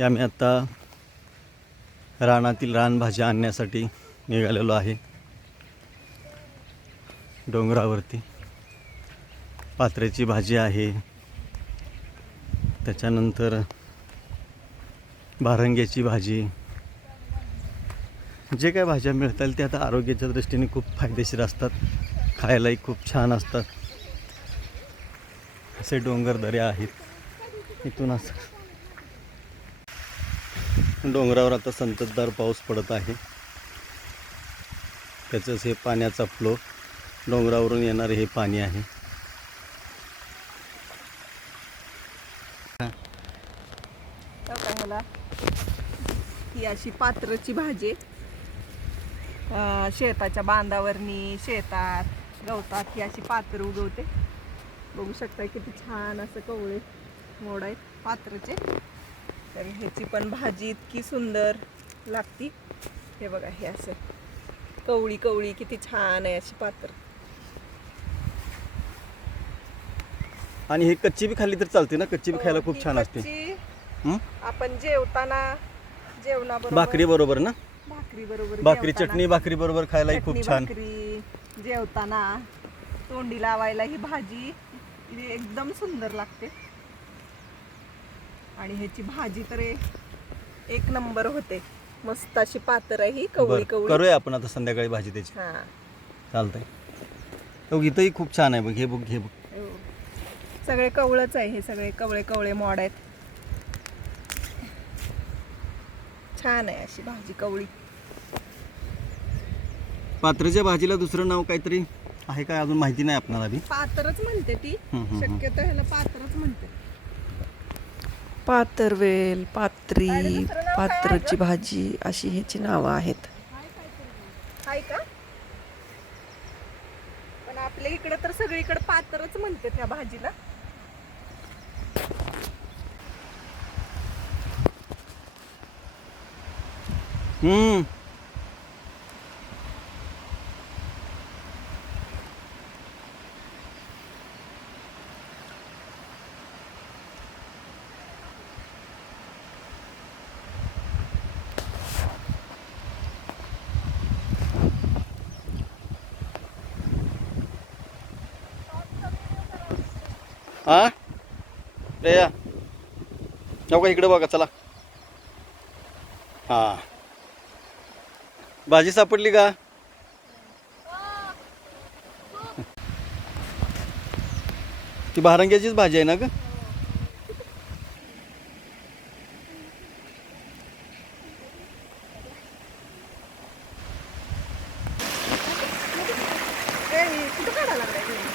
या मी आत्ता रानातील रानभाज्या आणण्यासाठी निघालेलो आहे. डोंगरावरती पात्र्याची भाजी आहे. त्याच्यानंतर भारंग्याची भाजी. जे काय भाज्या मिळतील ते आता आरोग्याच्या दृष्टीने खूप फायदेशीर असतात. खायलाही खूप छान असतात. असे डोंगर दऱ्या आहेत. इथून असं डोंगरावर आता संततधार पाऊस पडत आहे. त्याचंच हे पाण्याचा फ्लो डोंगरावरून येणारे हे पाणी आहे. हो ही अशी पात्रची भाजी शेताच्या बांधावरनी शेतात गवतात ही अशी पात्र उगवते. बघू शकता किती छान असं कवळे मोड आहेत पात्रचे. तर ह्याची पण भाजी इतकी सुंदर लागती. हे बघा हे असं कवळी कवळी किती छान आहे अशी पात्र आणि हे कच्ची बी खाल्ली तर चालते ना? कच्ची बी खायला खूप ही छान असते. हं? आपण जेवताना जेवणाबरोबर भाकरी बरोबर ना? भाकरी बरोबर भाकरी जेवताना. चटणी भाकरी बरोबर खायलाही खूप चटणी छान. भाकरी जेवताना तोंडी लावायला ही भाजी ही एकदम सुंदर लागते. आणि ह्याची भाजी तर एक नंबर होते. मस्त अशी पातर आहे ही कवळी बरं कवळी. करूया आपण आता संध्याकाळी भाजी त्याची. हा. चालतंय. इथंही खूप छान आहे बघ हे बघ हे बघ. हो. सगळे कवळच आहे हे सगळे कवळे कवळे मोड आहेत. छान आहे अशी भाजी कवळी. पात्राच्या भाजीला दुसरं नाव काहीतरी आहे काय अजून माहिती नाही आपणाला पातरच म्हणते ती. हम्म, हम्म, हम्म. शक्यतो ह्याला पातरच म्हणते. पातरवेल पात्री पात्रची भाजी अशी ह्याची नावं आहेत. हाय का? पण आपल्या इकडे तर सगळीकडे पातरच म्हणते त्या भाजीला. हम्म. हा? रेया जाऊ का इकडे बघा चला. हा. भाजी सापडली का? ती भारंग्याचीच भाजी आहे ना ग? कुठं काढायला लागलाय?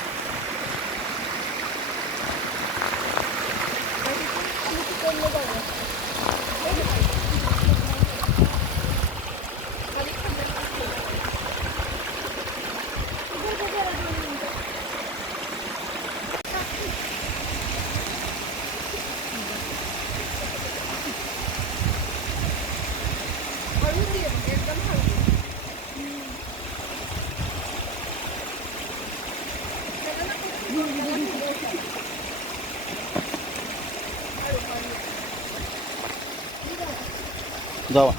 जावा.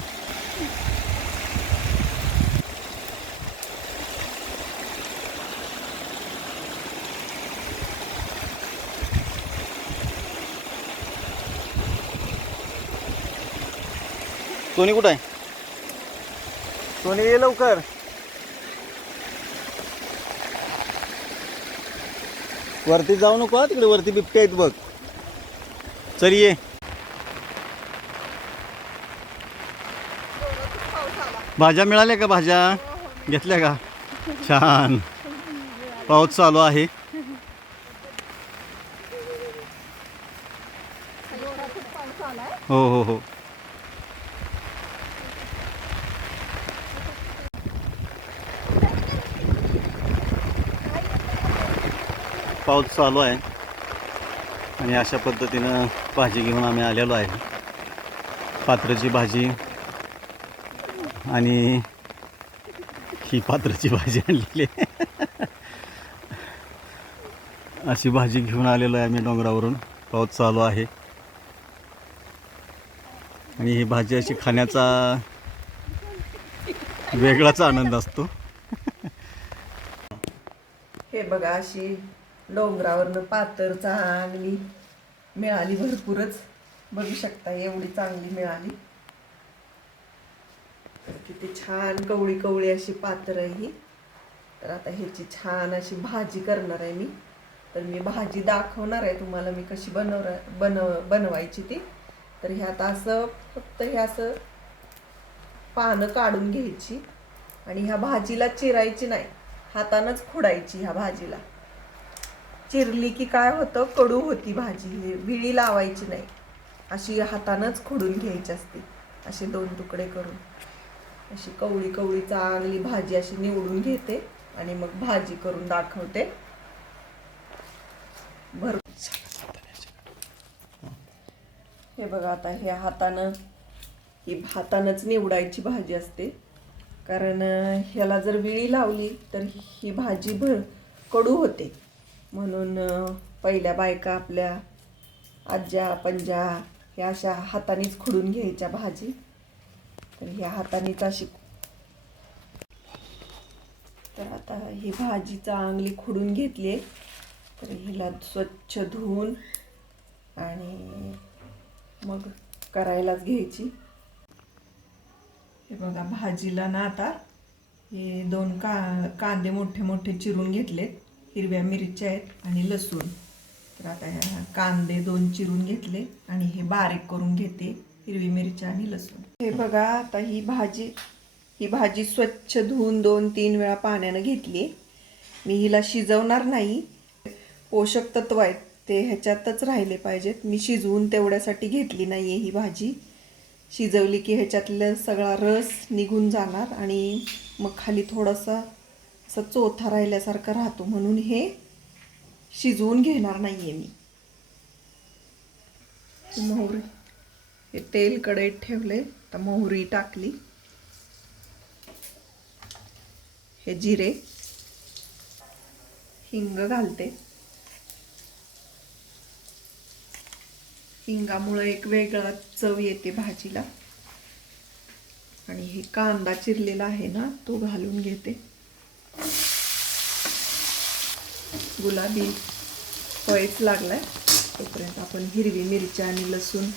सोनी कुठं आहे? सोनी ये लवकर. वरती जाऊ नको तिकडे वरती बिबटे आहेत बघ. चल ये. भाज्या मिळाल्या का भाज्या? घेतल्या का? छान. पाऊस चालू आहे. हो हो हो. पाऊस चालू आहे. आणि अशा पद्धतीनं भाजी घेऊन आम्ही आलेलो आहे. पात्राची भाजी आणि ही पात्राची भाजी आणलेली आहे. अशी भाजी घेऊन आलेलो आहे आम्ही डोंगरावरून. पाऊस चालू आहे. आणि ही भाजी अशी खाण्याचा वेगळाच आनंद असतो. हे बघा अशी डोंगरावरनं पातर चांगली मिळाली भरपूरच. बघू शकता एवढी चांगली मिळाली. ती किती छान कवळी कवळी अशी पात्र आहे ही. तर आता ह्याची छान अशी भाजी करणार आहे मी. तर मी भाजी दाखवणार आहे तुम्हाला मी कशी बनव बनव बनवायची ती. तर ह्यात असं फक्त हे असं पानं काढून घ्यायची आणि ह्या भाजीला चिरायची नाही. हातानंच खुडायची ह्या भाजीला. चिरली की काय होतं? कडू होती भाजी. विळी लावायची नाही. अशी हातानंच खुडून घ्यायची असते. असे दोन तुकडे करून. अशी कवळी कवळी चांगली भाजी अशी निवडून घेते आणि मग भाजी करून दाखवते. भर हे बघा आता हे हातानं ही हातानंच निवडायची भाजी असते. कारण ह्याला जर विळी लावली तर ही भाजी भर कडू होते. म्हणून पहिल्या बायका आपल्या आज्या पंजा ह्या अशा हातानेच खुडून घ्यायच्या भाजी. तर ह्या हातानेच अशी तर आता ही भाजी चांगली खुडून घेतली आहे. तर हिला स्वच्छ धुवून आणि मग करायलाच घ्यायची. हे बघा भाजीला ना आता हे दोन का कांदे मोठे मोठे चिरून घेतलेत. हिरव्या मिरच्या आहेत आणि लसूण. तर आता ह्या कांदे दोन चिरून घेतले आणि हे बारीक करून घेते. हिरवी मिरची आणि लसूण. हे बघा आता ही भाजी ही भाजी स्वच्छ धुवून दोन तीन वेळा पाण्यानं घेतली मी हिला शिजवणार नाही. पोषक तत्व आहेत ते ह्याच्यातच राहिले पाहिजेत. मी शिजवून तेवढ्यासाठी घेतली नाही आहे ही भाजी. शिजवली की ह्याच्यातलं सगळा रस निघून जाणार आणि मग खाली थोडासा असा चोथा राहिल्यासारखा राहतो. म्हणून हे शिजवून घेणार नाही आहे मी. मोहरी. हे तेल कढईत ठेवले तर मोहरी टाकली. हे जिरे हिंग घालते. हिंगामुळे एक वेगळा चव येते भाजीला. आणि हे कांदा चिरलेला आहे ना तो घालून घेते. गुलाबी फळीच लागलाय. तोपर्यंत आपण हिरवी मिरची आणि लसूण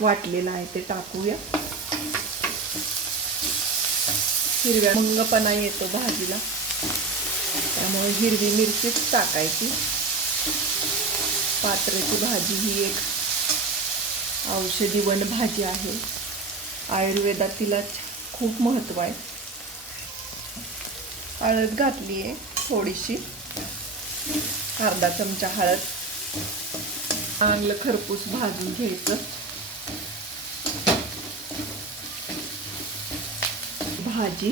वाटलेला आहे ते टाकूया. हिरव्या मंगपणा येतो भाजीला. त्यामुळे हिरवी मिरचीच टाकायची. पात्राची भाजी ही एक औषधी वन भाजी आहे. आयुर्वेदात तिला खूप महत्त्व आहे. हळद घातली आहे थोडीशी. अर्धा चमचा हळद. चांगलं खरपूस भाजून घ्यायचं. भाजी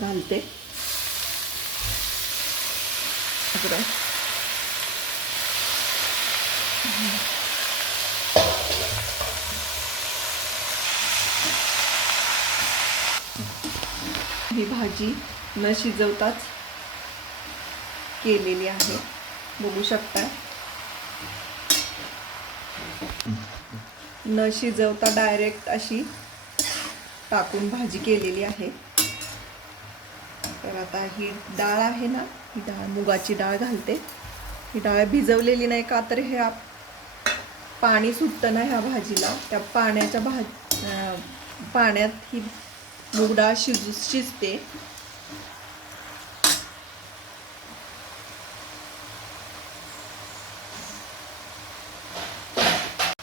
घालते. इकडं ही भाजी न शिजवताच केलेली आहे. बघू शकता. न शिजवता डायरेक्ट अशी टाकून भाजी केलेली आहे. तर आता ही डाळ आहे ना ही डाळ मुगाची डाळ घालते. ही डाळ भिजवलेली नाही का तर हे पाणी सुटतं ना ह्या भाजीला. त्या पाण्याच्या भा पाण्यात ही मूग डाळ शिजू शिजते.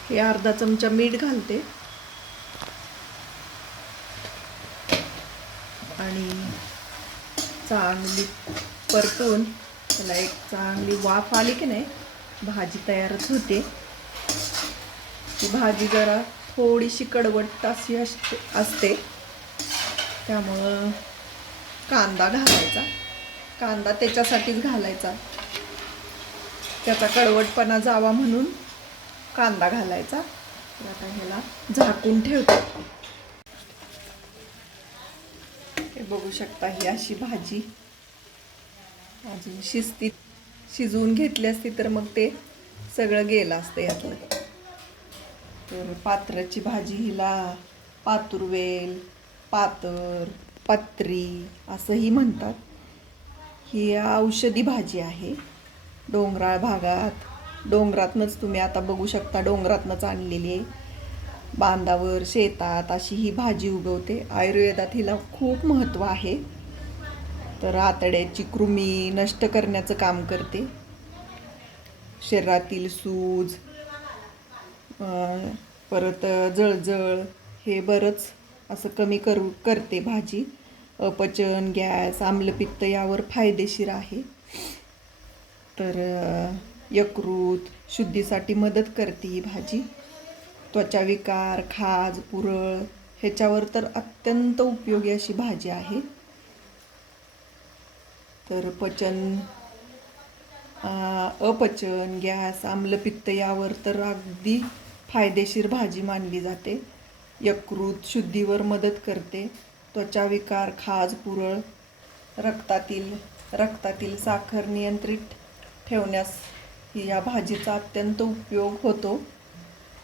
हे अर्धा चमचा मीठ घालते. आणि चांगली परतून त्याला एक चांगली वाफ आली की नाही भाजी तयारच होते. ही भाजी जरा थोडीशी कडवट अशी असते असते. त्यामुळं कांदा घालायचा. कांदा त्याच्यासाठीच घालायचा. त्याचा कडवटपणा जावा म्हणून कांदा घालायचा. आता ह्याला झाकून ठेवते हे बघू शकता ही अशी भाजी. अजून शिस्तीत शिजवून घेतली असती तर मग ते सगळं गेलं असतं यातलं. तर पात्राची भाजी हिला पातुरवेल पातर पत्री असंही म्हणतात. ही औषधी भाजी आहे. डोंगराळ भागात डोंगरातनंच तुम्ही आता बघू शकता डोंगरातनंच आणलेली आहे. बांधावर शेतात अशी ही भाजी उगवते आयुर्वेदात हिला खूप महत्त्व आहे. तर आतड्याची कृमी नष्ट करण्याचं काम करते. शरीरातील सूज परत जळजळ हे बरंच असं कमी करू करते भाजी. अपचन गॅस आम्लपित्त यावर फायदेशीर आहे. तर यकृत शुद्धीसाठी मदत करते ही भाजी. त्वचाविकार खाज पुरळ ह्याच्यावर तर अत्यंत उपयोगी अशी भाजी आहे. तर पचन अपचन गॅस आम्लपित्त यावर तर अगदी फायदेशीर भाजी मानली जाते. यकृत शुद्धीवर मदत करते. त्वचाविकार खाज पुरळ रक्तातील रक्तातील साखर नियंत्रित ठेवण्यास या भाजीचा अत्यंत उपयोग होतो.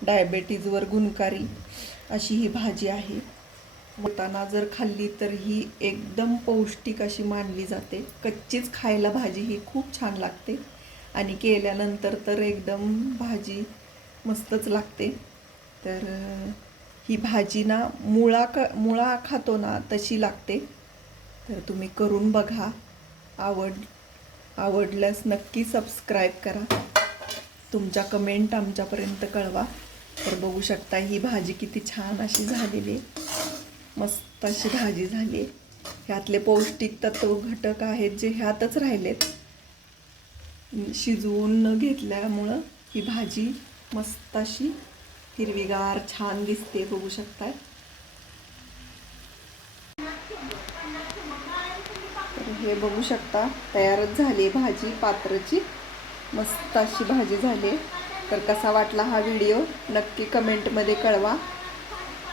डायबेटीजवर गुणकारी अशी ही भाजी आहे. होताना जर खाल्ली तर ही एकदम पौष्टिक अशी मानली जाते. कच्चीच खायला भाजी ही खूप छान लागते. आणि केल्यानंतर तर एकदम भाजी मस्तच लागते. तर ही भाजी ना मुळा क मुळा खातो ना तशी लागते. तर तुम्ही करून बघा. आवड आवडल्यास नक्की सबस्क्राईब करा. तुमच्या कमेंट आमच्यापर्यंत कळवा. तर बघू शकता ही भाजी किती छान अशी झालेली आहे. मस्त अशी भाजी झाली ह्यातले पौष्टिक तत्व घटक आहेत जे ह्यातच राहिलेत. शिजवून न घेतल्यामुळं ही भाजी मस्त अशी हिरवीगार छान दिसते बघू शकताय. तर हे बघू शकता तयारच झाली भाजी पात्रची. मस्त अशी भाजी झाली तर कसा वाटला हा व्हिडिओ? नक्की कमेंटमध्ये कळवा.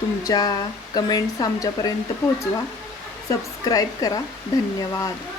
तुमच्या कमेंट्स आमच्यापर्यंत पोहोचवा सबस्क्राईब करा. धन्यवाद.